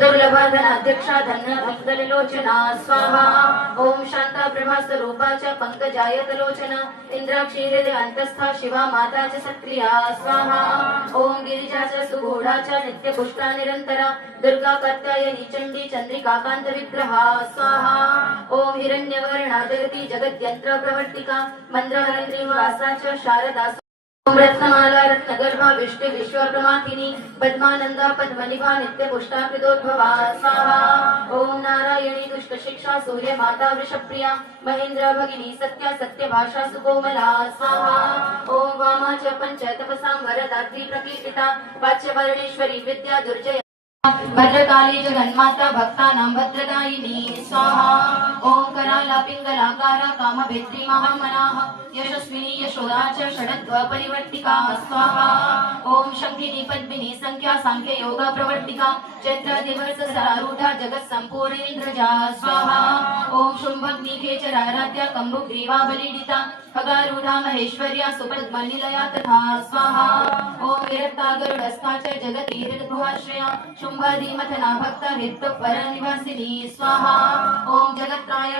दुर्लभाधनाध्यक्षा धन्य भक्तलोचना स्वाहा। ओम शांता ब्रह्मा स्वरूपाच्या पंकजायत लोचना इंद्राक्षी हृदय अंतस्था शिवा माताच्या सक्रिया स्वाहा। ओम गिरिजाच्या सुघोडाच्या नित्य पुष्टा निरंतरा दुर्गा कात्यायनी चंडी चंद्रिका कांत विग्रहा स्वाहा। ओम हिरण्यवर्णा जगती जगद्यंत्र प्रवर्तिका मंत्रहरंत्री वासाच्या शारदा ओम रत्नमाला रत्नगर्भा विष्णु विश्वप्रमाथिनी पद्मानंदा पद्मनिभा नित्य पुष्टाकृतोद्भवा स्वाहा। ओम नारायणी दुष्ट शिक्षा सूर्य माता वृषप्रिया महेंद्र भगिनी सत्या सत्य भाषा सुकोमला स्वाहा। ओम वामाच पंच तपसां वरदात्री प्रकीर्तिता वाच्यवर्णेश्वरी विद्या दुर्जय भद्रकाली जगन्माता भक्तानां भद्रदायिनी स्वाहा। ओम कराला पिंगलाकारा कामभेत्री महामनाः यशस्विनी यशोदा च षडध्व परिवर्तिका स्वाहा। ओम शंखिनी पद्मिनी संख्या सांख्य योग प्रवर्तिका चैत्र दिवस सरारूढ़ा जगत संपूर्ण इंद्रजा स्वाहा। ओम शुंभग्नि खेचराराध्या कंबुग्रीवा बलिडिता खगारूढ़ा महेश्वर्या सुपद्मनिलया तथा स्वाहा। ओम विरक्ता गरुडस्था च जगती हृदगुहाश्रया शुंभादि मथना भक्ता हृत्व परनिवासिनी स्वाहा। ओम जगत्राय